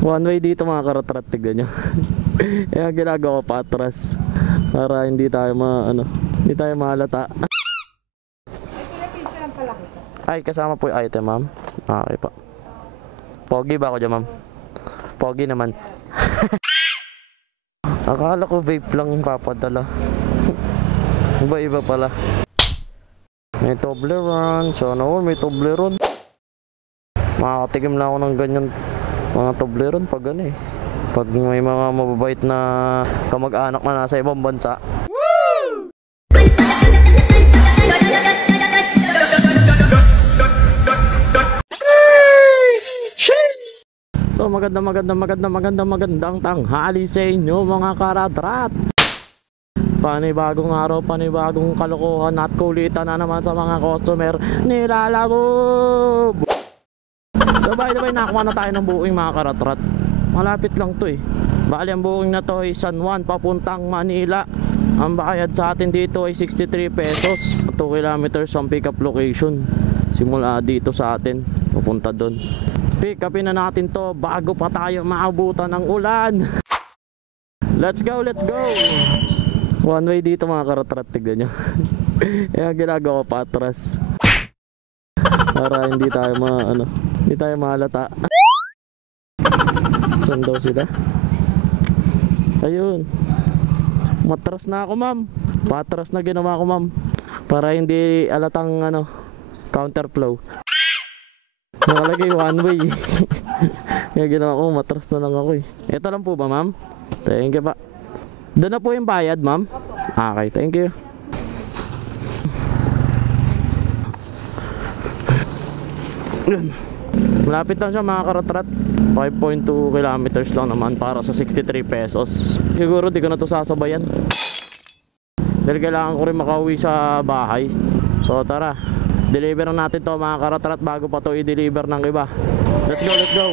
One way dito mga karatrat, tignan nyo. Kaya ginagawa ko patras para hindi tayo hindi tayo mahalata. Ay, kasama po yung item, ma'am. Okay po. Pogi ba ako dyan, ma'am? Pogi naman. Akala ko vape lang papadala. Iba-iba pala. May Toblerone. Sana all may Toblerone. Makakatigim na ako ng ganyan mga Toblerone pag pag may mga mababait na kamag-anak na nasa ibang bansa. So magandang tanghali sa inyo mga karatrat. Panibagong araw, panibagong kalokohan at kulitan na naman sa mga customer. Nilalabog! Sabay-sabay nakakuha na tayo ng booking mga karatrat. Malapit lang to Bali ang booking na to ay San Juan papuntang Manila. Ang bayad sa atin dito ay 63 pesos. 2 kilometers ang pick up location. Simula dito sa atin papunta doon. Pick upin na natin to bago pa tayo maabutan ng ulan. Let's go, let's go. One way dito mga karatrat, tignan nyo. Kaya ginagawa ko patras para hindi tayo hindi tayo mahalata. Saan daw sila? Ayun. Matras na ako, ma'am. Patras na ginawa ko, ma'am, para hindi alatang counterflow. Nakalagay one way. Kaya ginawa ko, matras na lang ako Ito lang po ba, ma'am? Thank you pa. Doon na po yung bayad, ma'am? Okay, thank you. Malapit lang siya mga karatrat. 5.2 kilometers lang naman para sa 63 pesos. Siguro di ko na to sasabayan dahil kailangan ko rin makauwi sa bahay. So tara, deliver natin to mga karatrat bago pa to i-deliver ng iba. Let's go, let's go.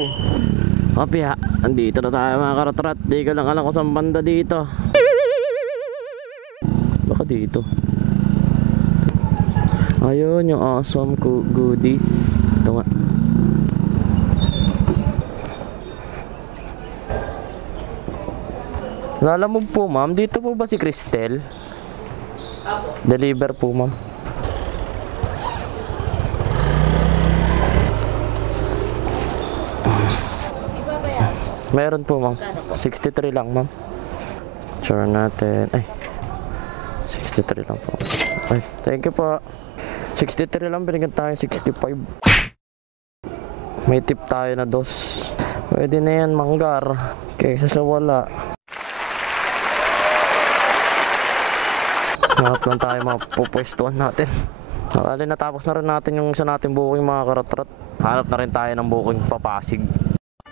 Kopya, andito na tayo mga karatrat. Di ko lang alam kung saan banda dito. Baka dito. Ayun yung awesome goodies. Ito nga. Lalamog po, ma'am. Dito po ba si Cristel? Deliver po, ma'am. Meron po, ma'am. 63 lang, ma'am. Sure natin. Ay, 63 lang po. Ay, thank you po. 63 lang, binigyan tayo 65. May tip tayo na dos. Pwede na yan, manggar. Kaysa sa wala. Hanap lang tayo mapupwestuhan natin. Akali natapos na rin natin yung isa natin booking mga karatrat. Hanap na rin tayo ng booking papasig.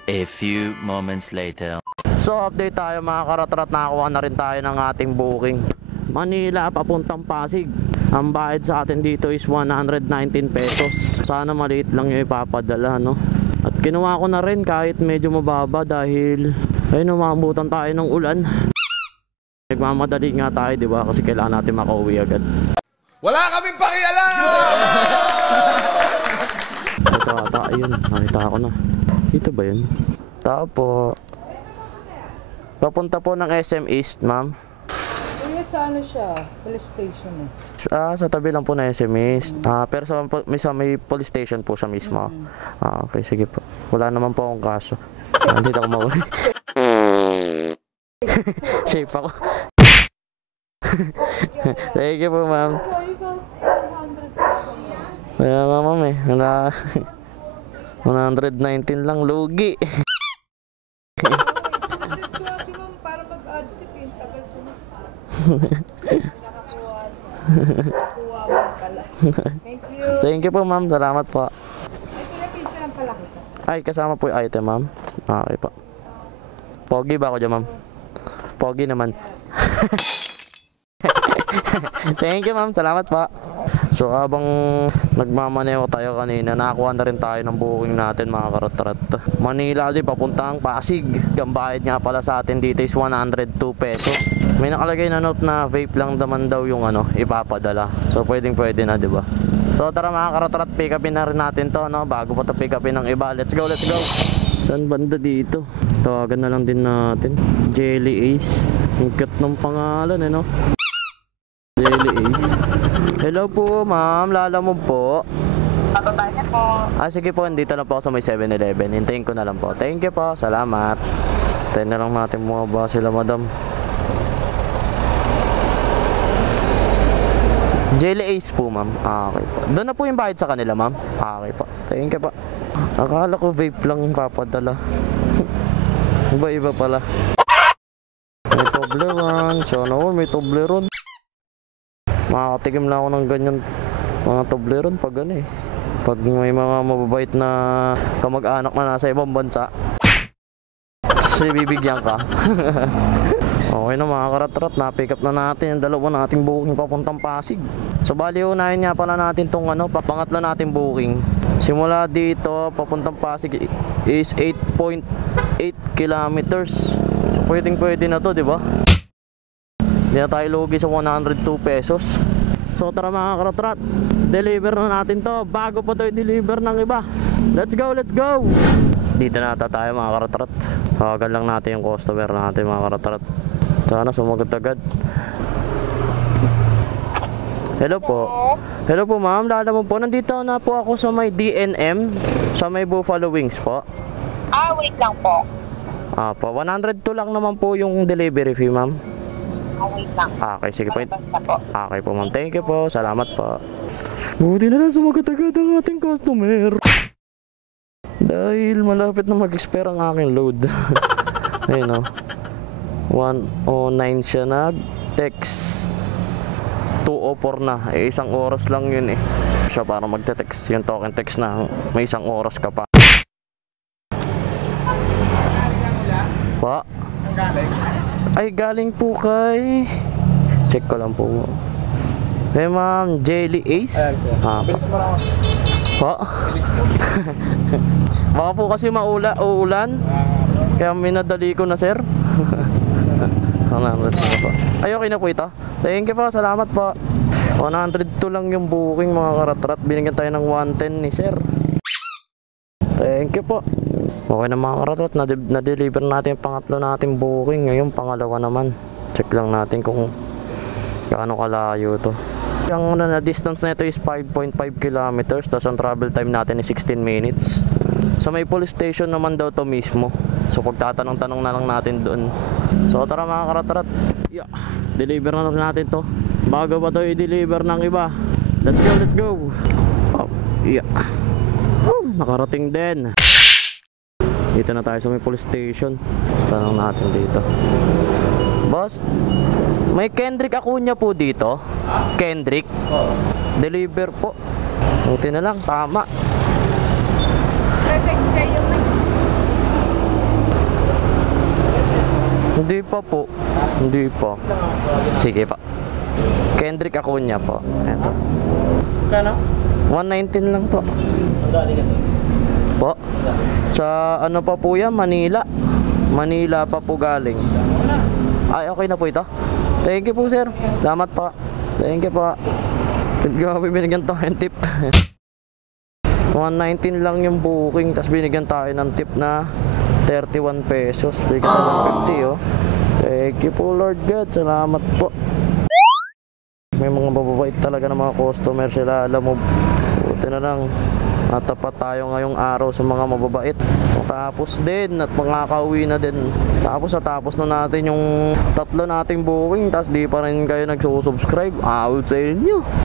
A few moments later. So update tayo mga karatrat. Nakakuha na rin tayo ng ating booking. Manila papuntang Pasig. Ang bayad sa atin dito is 119 pesos. Sana maliit lang yung ipapadala, At kinuha ko na rin kahit medyo mababa dahil ayun, umabutan tayo ng ulan. Nagmamadali nga tayo, di ba? Kasi kailangan natin makauwi agad. Wala kaming pakialam! Ito ata, ayun. Nakita ko na. Dito ba yun? Tao po. Papunta po ng SM East, ma'am. Sa siya? Police station Sa tabi lang po na SM East. Pero may police station po siya mismo. Okay, sige po. Wala naman po akong kaso. Hindi ako mauli. Safe ako. Thank you po, ma'am. Kaya nga, ma'am 119 lang, lugi. Para mag-add tip tagal Thank you. Thank you po, ma'am. Salamat po. Ay, Ay, kasama po yung item, ma'am. Okay po. Pogi ba ako dyan, ma'am? Pogi naman. Thank you, ma'am. Salamat po. So habang nagmamaneho tayo kanina, nakakuha na rin tayo ng booking natin mga karatrat. Manila ulit papuntang Pasig. Ang bayad nga pala sa atin dito is 102 pesos. May nakalagay na note na vape lang naman daw yung ipapadala. So pwedeng pwede na, diba? So tara mga karatrat, pick upin na rin natin to, bago pa to pick upin ng iba. Let's go, let's go. Saan banda dito? Tawagan na lang din natin. Jelly Ace. Ang cute ng pangalan eh, no? Jelly Ace. Hello po, ma'am. Lalamove po. Pababa na po. Sige po, andito lang po ako sa may 7-Eleven. Hintayin ko na lang po. Thank you po. Salamat. Hintayin na lang natin bumaba sila, madam. Jelly Ace po, ma'am. Okay po. Doon na po yung bayad sa kanila, ma'am. Okay po. Thank you po. Akala ko vape lang yung papadala. Iba-iba pala. May Toblerone. Sana all may Toblerone. Makakatigim na ako ng ganyan mga Toblerone pag ano eh. Pag may mga mababait na kamag-anak na nasa ibang bansa, kasi bibigyan ka. Okay na mga karatrat, na-pick up na natin yung dalawa nating booking papuntang Pasig. So bali unahin nga pala natin tong pangatlo nating booking. Simula dito papuntang Pasig is 8.8 kilometers. So pwedeng na to, di ba? Hindi na tayo lugi sa 102 pesos. So tara mga karatrat, deliver na natin to bago pa to i-deliver ng iba. Let's go, let's go! Dito na ata tayo mga karatrat. Tawagan lang natin yung customer natin mga karatrat. Sana sumagot agad. Hello po. Hello po ma'am, Lalamove po. Nandito na po ako sa may DNM, sa may Buffalo Wings po. Wait lang po. Po, 102 lang naman po yung delivery fee ma'am. Wait lang. Okay, sige po. Palabas na po. Okay po ma'am, thank you po. Salamat po. Buti na lang sumagot agad ang ating customer. Dahil malapit na mag-expire ang aking load. Ayun o. 109 siya nag-text. 2:04 na. Isang oras lang yun eh. Siya para magte-text. Yung token text na may isang oras ka pa. Pa? Ay, galing po kay... Check ko lang po. Hey ma'am, Jelly Ace? Pa. Baka po kasi uulan. Kaya minadali ko na sir. Ay, okay na po ito. Thank you po, salamat po. 102 lang yung booking mga karatrat. Binigyan tayo ng 110 ni sir. Thank you po. Okay na mga karatrat, na-deliver natin yung pangatlo natin booking. Ngayon pangalawa naman. Check lang natin kung gaano kalayo to. Yung na distance na ito is 5.5 kilometers. Tapos ang travel time natin is 16 minutes. Sa may police station naman daw to mismo. So pagtatanong-tanong na lang natin doon. So tara mga karatrat, yeah, deliver na natin to bago pa to i-deliver ng iba. Let's go, let's go. Yeah. Nakarating din. Dito na tayo sa may police station. Tanong natin dito. Boss, may Kendrick Acuña po dito. Kendrick? Deliver po. Buti na lang, tama. Perfect kayo. Hindi pa po. Hindi pa. Sige pa. Kendrick Acuña po. Ito. Kano? 119 lang po. Po. Sa ano pa po yan? Manila. Manila pa po galing. Ay, okay na po ito. Thank you po sir. Salamat po. Thank you po. Grabe, binigyan tayo ng tip. 119 lang yung booking. Tapos binigyan tayo ng tip na 31 pesos. Bigyan tayo ng 50 oh. Thank you po Lord God. Salamat po. May mga mababait talaga ng mga customer sila. Alam mo, buti na lang natapat tayo ngayong araw sa mga mababait. Tapos din at makakauwi na din. Tapos na natin yung tatlo nating booking. Tapos di pa rin kayo nagsusubscribe. Out sa inyo.